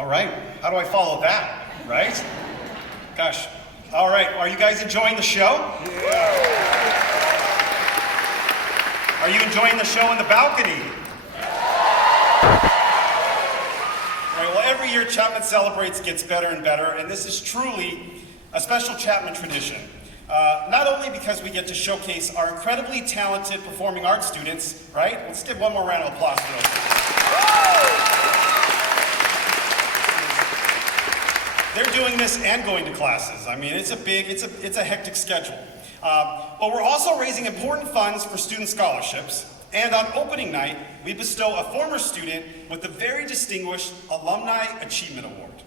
All right, how do I follow that, right? Gosh, all right, are you guys enjoying the show? Yeah. Are you enjoying the show in the balcony? All right, well, every year Chapman Celebrates gets better and better, and this is truly a special Chapman tradition. Not only because we get to showcase our incredibly talented performing arts students, right? Let's give one more round of applause for those. They're doing this and going to classes. I mean, it's a hectic schedule. But we're also raising important funds for student scholarships. And on opening night, we bestow a former student with the very distinguished Alumni Achievement Award.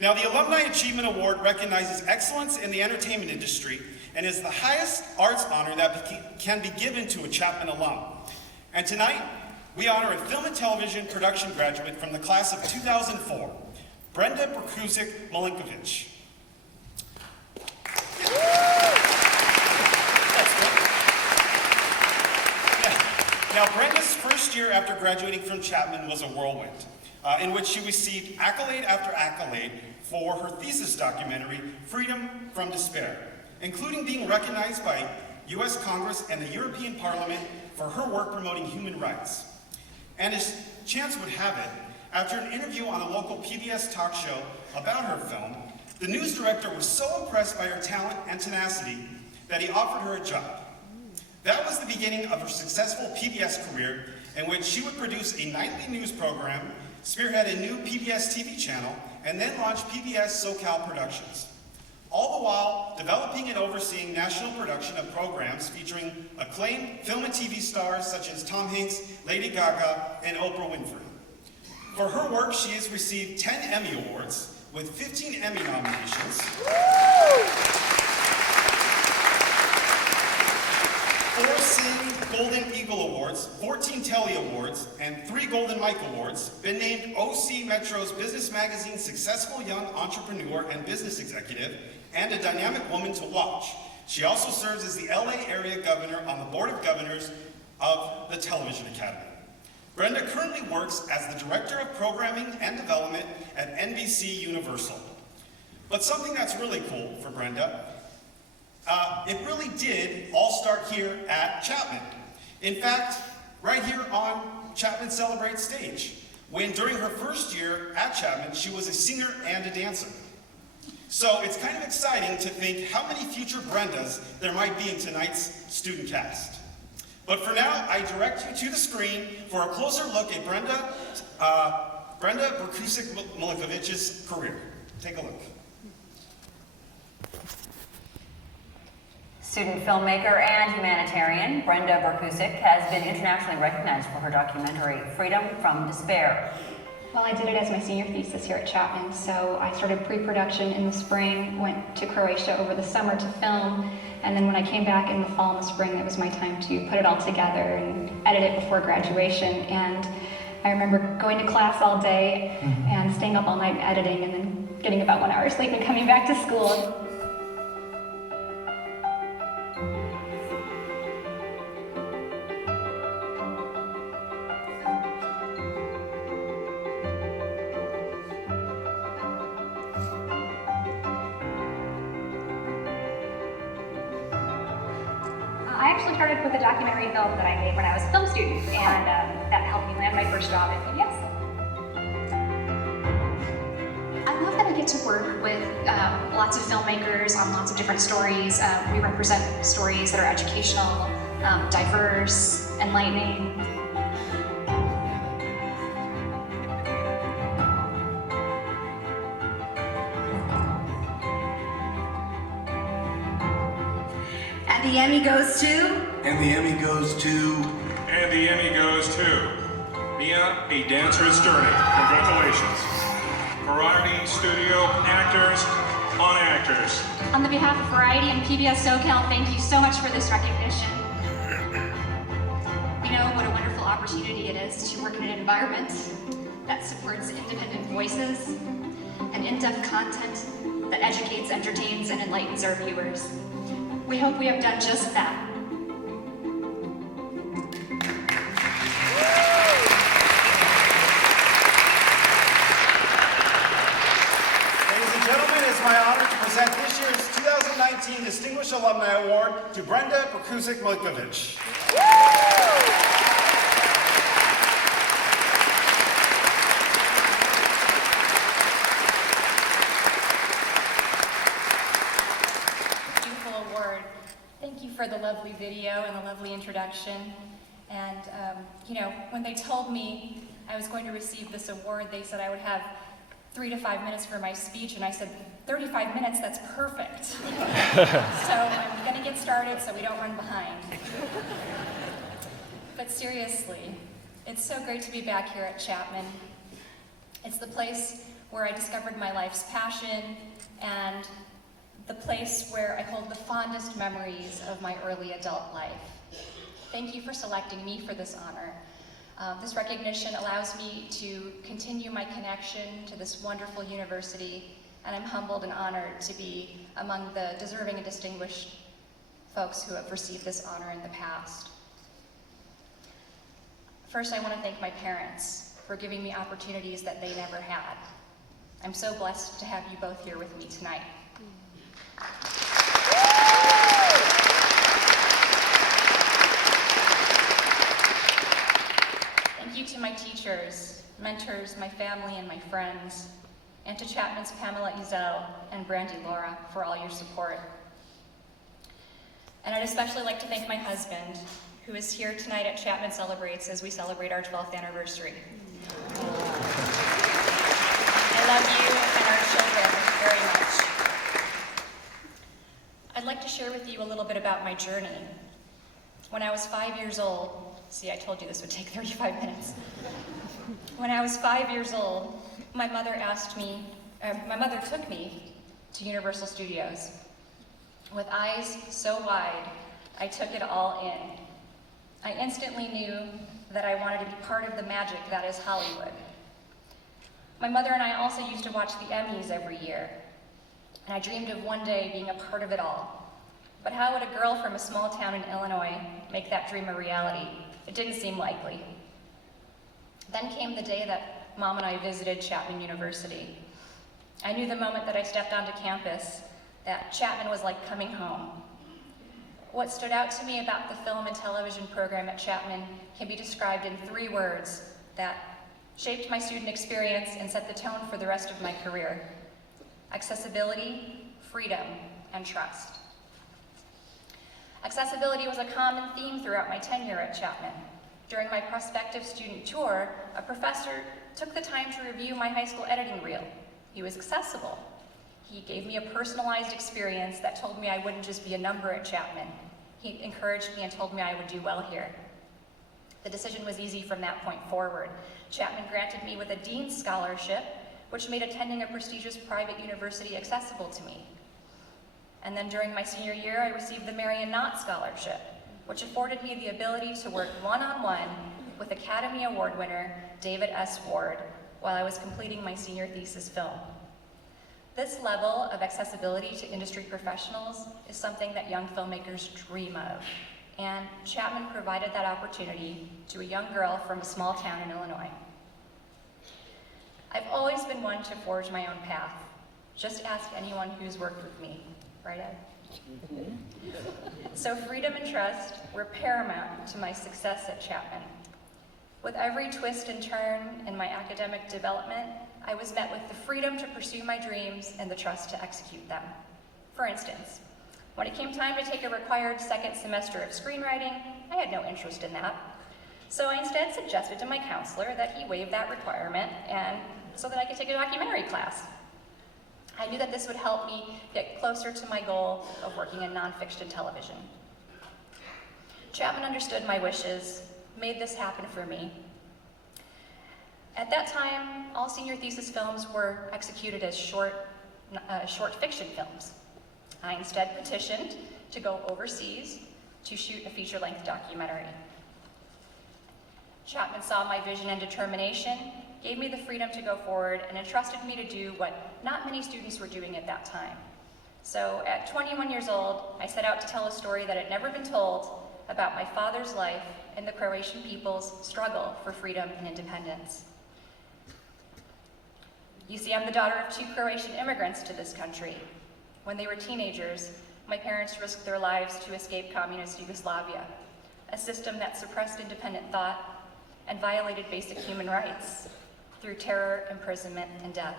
Now, the Alumni Achievement Award recognizes excellence in the entertainment industry and is the highest arts honor that can be given to a Chapman alum. And tonight, we honor a film and television production graduate from the class of 2004, Brenda Brkusic Milinkovic. Now, Brenda's first year after graduating from Chapman was a whirlwind, in which she received accolade after accolade for her thesis documentary, Freedom from Despair, including being recognized by US Congress and the European Parliament for her work promoting human rights. And as chance would have it, after an interview on a local PBS talk show about her film, the news director was so impressed by her talent and tenacity that he offered her a job. That was the beginning of her successful PBS career, in which she would produce a nightly news program, spearhead a new PBS TV channel, and then launch PBS SoCal Productions. All the while developing and overseeing national production of programs featuring acclaimed film and TV stars such as Tom Hanks, Lady Gaga, and Oprah Winfrey. For her work, she has received 10 Emmy Awards, with 15 Emmy nominations, 4 Cine Golden Eagle Awards, 14 Telly Awards, and 3 Golden Mike Awards, been named OC Metro's Business Magazine's Successful Young Entrepreneur and Business Executive, and a dynamic woman to watch. She also serves as the LA Area Governor on the Board of Governors of the Television Academy. Brenda currently works as the Director of Programming and Development at NBC Universal. But something that's really cool for Brenda, it really did all start here at Chapman. In fact, right here on Chapman Celebrate stage, when during her first year at Chapman, she was a singer and a dancer. So it's kind of exciting to think how many future Brendas there might be in tonight's student cast. But for now, I direct you to the screen for a closer look at Brenda Brkusic Milinkovic's career. Take a look. Student filmmaker and humanitarian, Brenda Brkusic has been internationally recognized for her documentary, Freedom from Despair. Well, I did it as my senior thesis here at Chapman, so I started pre-production in the spring, went to Croatia over the summer to film, and then when I came back in the fall and the spring, it was my time to put it all together and edit it before graduation. And I remember going to class all day and staying up all night editing, and then getting about 1 hour sleep and coming back to school. I actually started with a documentary film that I made when I was a film student, and that helped me land my first job at PBS. I love that I get to work with lots of filmmakers on lots of different stories. We represent stories that are educational, diverse, enlightening. And the Emmy goes to? And the Emmy goes to? And the Emmy goes to Mia, A Dancer's Journey. Congratulations. Variety Studio Actors on Actors. On the behalf of Variety and PBS SoCal, thank you so much for this recognition. We know what a wonderful opportunity it is to work in an environment that supports independent voices and in-depth content that educates, entertains, and enlightens our viewers. We hope we have done just that. my honor to present this year's 2019 Distinguished Alumni Award to Brenda Brkusic Milinkovic. Beautiful award. Thank you for the lovely video and the lovely introduction. And, you know, when they told me I was going to receive this award, they said I would have 3 to 5 minutes for my speech, and I said, 35 minutes, that's perfect. So I'm gonna get started so we don't run behind. But seriously, it's so great to be back here at Chapman. It's the place where I discovered my life's passion and the place where I hold the fondest memories of my early adult life. Thank you for selecting me for this honor. This recognition allows me to continue my connection to this wonderful university, and I'm humbled and honored to be among the deserving and distinguished folks who have received this honor in the past. First, I want to thank my parents for giving me opportunities that they never had. I'm so blessed to have you both here with me tonight. Thank you to my teachers, mentors, my family, and my friends, and to Chapman's Pamela Ezel and Brandy Laura for all your support. And I'd especially like to thank my husband, who is here tonight at Chapman Celebrates as we celebrate our 12th anniversary. I love you and our children very much. I'd like to share with you a little bit about my journey. When I was 5 years old, see, I told you this would take 35 minutes. When I was 5 years old, my mother took me to Universal Studios. With eyes so wide, I took it all in. I instantly knew that I wanted to be part of the magic that is Hollywood. My mother and I also used to watch the Emmys every year, and I dreamed of one day being a part of it all. But how would a girl from a small town in Illinois make that dream a reality? It didn't seem likely. Then came the day that Mom and I visited Chapman University. I knew the moment that I stepped onto campus that Chapman was like coming home. What stood out to me about the film and television program at Chapman can be described in 3 words that shaped my student experience and set the tone for the rest of my career: accessibility, freedom, and trust. Accessibility was a common theme throughout my tenure at Chapman. During my prospective student tour, a professor took the time to review my high school editing reel. He was accessible. He gave me a personalized experience that told me I wouldn't just be a number at Chapman. He encouraged me and told me I would do well here. The decision was easy from that point forward. Chapman granted me with a Dean's Scholarship, which made attending a prestigious private university accessible to me. And then during my senior year, I received the Marion Knott Scholarship, which afforded me the ability to work one-on-one with Academy Award winner David S. Ward while I was completing my senior thesis film. This level of accessibility to industry professionals is something that young filmmakers dream of, and Chapman provided that opportunity to a young girl from a small town in Illinois. I've always been one to forge my own path. Just ask anyone who's worked with me, right, Ed? So freedom and trust were paramount to my success at Chapman. With every twist and turn in my academic development, I was met with the freedom to pursue my dreams and the trust to execute them. For instance, when it came time to take a required second semester of screenwriting, I had no interest in that. So I instead suggested to my counselor that he waive that requirement and so that I could take a documentary class. I knew that this would help me get closer to my goal of working in nonfiction television. Chapman understood my wishes, made this happen for me. At that time, all senior thesis films were executed as short fiction films. I instead petitioned to go overseas to shoot a feature-length documentary. Chapman saw my vision and determination, gave me the freedom to go forward, and entrusted me to do what not many students were doing at that time. So at 21 years old, I set out to tell a story that had never been told about my father's life and the Croatian people's struggle for freedom and independence. You see, I'm the daughter of 2 Croatian immigrants to this country. When they were teenagers, my parents risked their lives to escape communist Yugoslavia, a system that suppressed independent thought and violated basic human rights through terror, imprisonment, and death.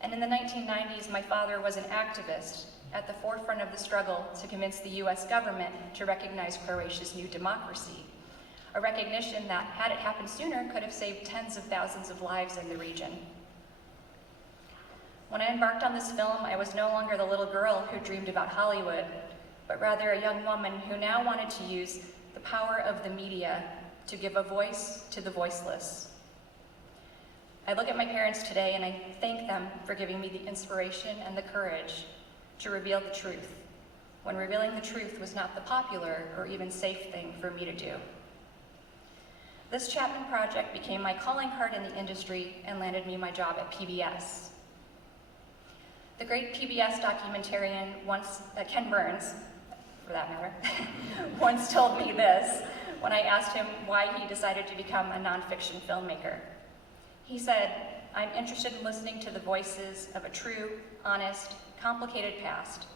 And in the 1990s, my father was an activist at the forefront of the struggle to convince the US government to recognize Croatia's new democracy, a recognition that, had it happened sooner, could have saved tens of thousands of lives in the region. When I embarked on this film, I was no longer the little girl who dreamed about Hollywood, but rather a young woman who now wanted to use the power of the media to give a voice to the voiceless. I look at my parents today and I thank them for giving me the inspiration and the courage to reveal the truth, when revealing the truth was not the popular or even safe thing for me to do. This Chapman project became my calling card in the industry and landed me my job at PBS. The great PBS documentarian Ken Burns, for that matter, once told me this when I asked him why he decided to become a nonfiction filmmaker. He said, "I'm interested in listening to the voices of a true, honest, complicated past,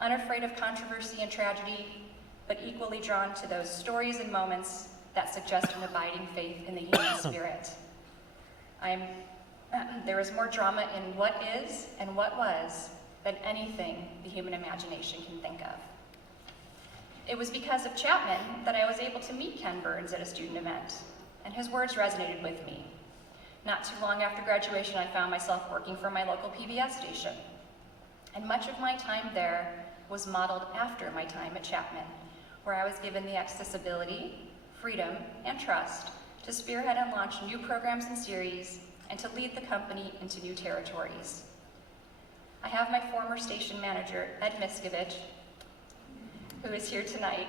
unafraid of controversy and tragedy, but equally drawn to those stories and moments that suggest an abiding faith in the human spirit. There is more drama in what is and what was than anything the human imagination can think of." It was because of Chapman that I was able to meet Ken Burns at a student event, and his words resonated with me. Not too long after graduation, I found myself working for my local PBS station, and much of my time there was modeled after my time at Chapman, where I was given the accessibility, freedom, and trust to spearhead and launch new programs and series, and to lead the company into new territories. I have my former station manager, Ed Milinkovic, who is here tonight,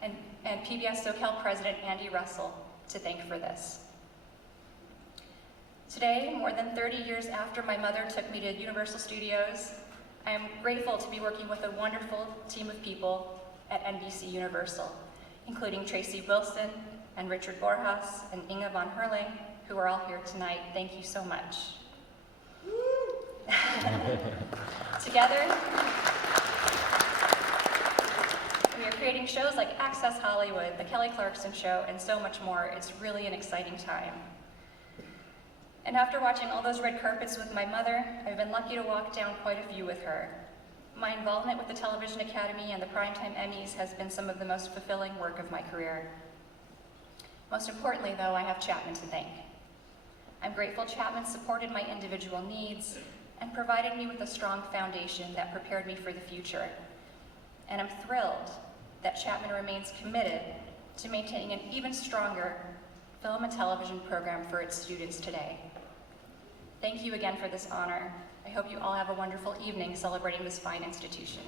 and PBS SoCal President Andy Russell to thank for this. Today, more than 30 years after my mother took me to Universal Studios, I am grateful to be working with a wonderful team of people at NBC Universal, including Tracy Wilson and Richard Borjas and Inga von Herling, who are all here tonight. Thank you so much. Together, we are creating shows like Access Hollywood, The Kelly Clarkson Show, and so much more. It's really an exciting time. And after watching all those red carpets with my mother, I've been lucky to walk down quite a few with her. My involvement with the Television Academy and the Primetime Emmys has been some of the most fulfilling work of my career. Most importantly, though, I have Chapman to thank. I'm grateful Chapman supported my individual needs and provided me with a strong foundation that prepared me for the future. And I'm thrilled that Chapman remains committed to maintaining an even stronger film and television program for its students today. Thank you again for this honor. I hope you all have a wonderful evening celebrating this fine institution.